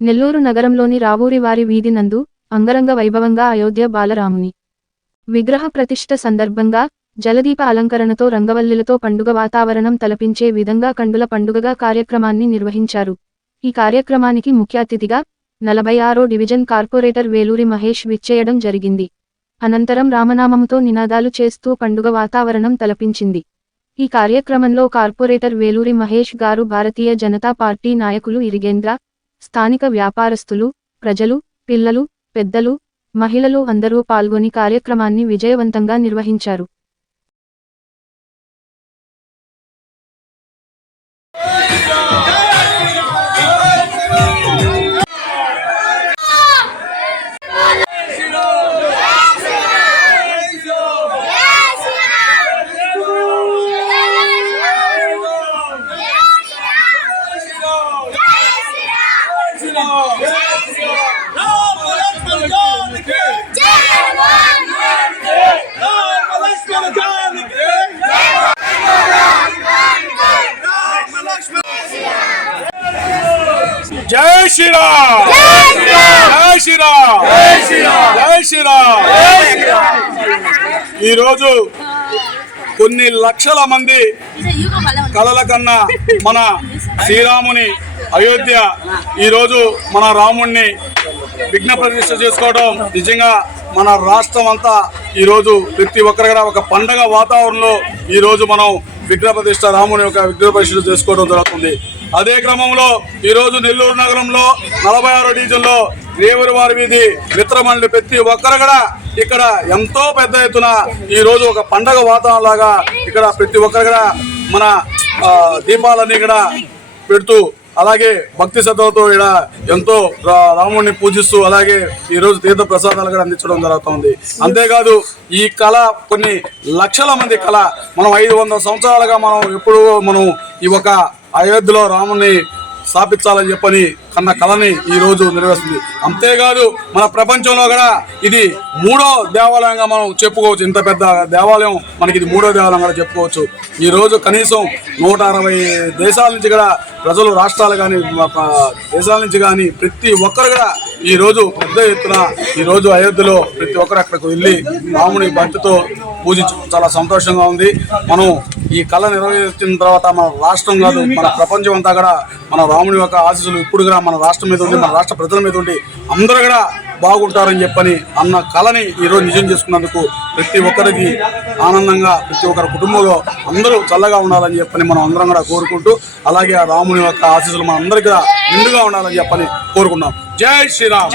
నెల్లూరు నగరంలోని రావూరివారి వీధి నందు అంగరంగ వైభవంగా అయోధ్య బాలరాముని. విగ్రహ ప్రతిష్ఠ సందర్భంగా జలదీప అలంకరణతో రంగవల్లులతో పండుగ వాతావరణం తలపించే విధంగా కండుల పండుగగా కార్యక్రమాన్ని నిర్వహించారు. ఈ కార్యక్రమానికి ముఖ్య అతిథిగా నలభై ఆరో డివిజన్ కార్పొరేటర్ వేలూరి మహేష్ విచ్చేయడం జరిగింది. అనంతరం రామనామముతో నినాదాలు చేస్తూ పండుగ వాతావరణం తలపించింది. ఈ కార్యక్రమంలో కార్పొరేటర్ వేలూరి మహేష్ గారు భారతీయ జనతా పార్టీ నాయకులు ఇరిగేంద్ర స్థానిక వ్యాపారస్తులు ప్రజలు పిల్లలు పెద్దలు మహిళలు అందరూ పాల్గొని కార్యక్రమాన్ని విజయవంతంగా నిర్వహించారు. జై శ్రీరామ్ జై శ్రీరామ్ జై శ్రీరామ్ ఈరోజు కొన్ని లక్షల మంది కలల కన్నా మన శ్రీరాముని అయోధ్య ఈరోజు మన రాముణ్ణి విఘ్న ప్రతిష్ఠ చేసుకోవడం నిజంగా మన రాష్ట్రం అంతా ఈరోజు ప్రతి ఒక్కరి కూడా ఒక పండగ వాతావరణంలో ఈరోజు మనం విగ్రహ ప్రతిష్ట రాముని యొక్క విగ్రహ ప్రతిష్ఠ చేసుకోవడం జరుగుతుంది. అదే క్రమంలో ఈరోజు నెల్లూరు నగరంలో నలభై ఆరో డీజిల్లో దేవుడి వారి వీధి మిత్రమండలి ప్రతి ఒక్కరు కూడా ఇక్కడ ఎంతో పెద్ద ఎత్తున ఈరోజు ఒక పండగ వాతావరణం లాగా ఇక్కడ ప్రతి ఒక్కరు కూడా మన దీపాలన్నీ కూడా పెడుతూ అలాగే భక్తి శ్రద్ధలతో ఇక్కడ ఎంతో రా- రాముడిని పూజిస్తూ అలాగే ఈ రోజు తీర్థ ప్రసాదాలు కూడా అందించడం జరుగుతుంది. అంతేకాదు ఈ కళ కొన్ని లక్షల మంది కళ. మనం ఐదు వందల సంవత్సరాలుగా మనం ఎప్పుడు మనం ఈ ఒక అయోధ్యలో రాముని స్థాపించాలని చెప్పని కన్న కళని ఈ రోజు నెరవేరుస్తుంది. అంతేకాదు మన ప్రపంచంలో కూడా ఇది మూడో దేవాలయంగా మనం చెప్పుకోవచ్చు. ఇంత పెద్ద దేవాలయం మనకి ఇది మూడో దేవాలయం కూడా చెప్పుకోవచ్చు. ఈ రోజు కనీసం నూట అరవై దేశాల నుంచి కూడా ప్రజలు రాష్ట్రాలు కానీ దేశాల నుంచి కానీ ప్రతి ఒక్కరు కూడా ఈరోజు పెద్ద ఎత్తున ఈ రోజు అయోధ్యలో ప్రతి ఒక్కరు అక్కడికి వెళ్ళి రాముని భక్తితో పూజించడం చాలా సంతోషంగా ఉంది. మనం ఈ కళ నిర్వహించిన తర్వాత మన రాష్ట్రం కాదు మన ప్రపంచం అంతా కూడా మన రాముని యొక్క ఆశీస్సులు ఇప్పుడు కూడా మన రాష్ట్రం మీద ఉండి మన రాష్ట్ర ప్రజల మీద ఉండి అందరూ కూడా బాగుంటారని చెప్పని అన్న కళని ఈరోజు నిజం చేసుకున్నందుకు ప్రతి ఒక్కరికి ఆనందంగా ప్రతి ఒక్కరి కుటుంబంలో అందరూ చల్లగా ఉండాలని చెప్పని మనం అందరం కూడా కోరుకుంటూ అలాగే ఆ రాముని యొక్క ఆశీస్సులు మన అందరికీ నిండుగా ఉండాలని చెప్పని కోరుకున్నాం జై శ్రీరామ్!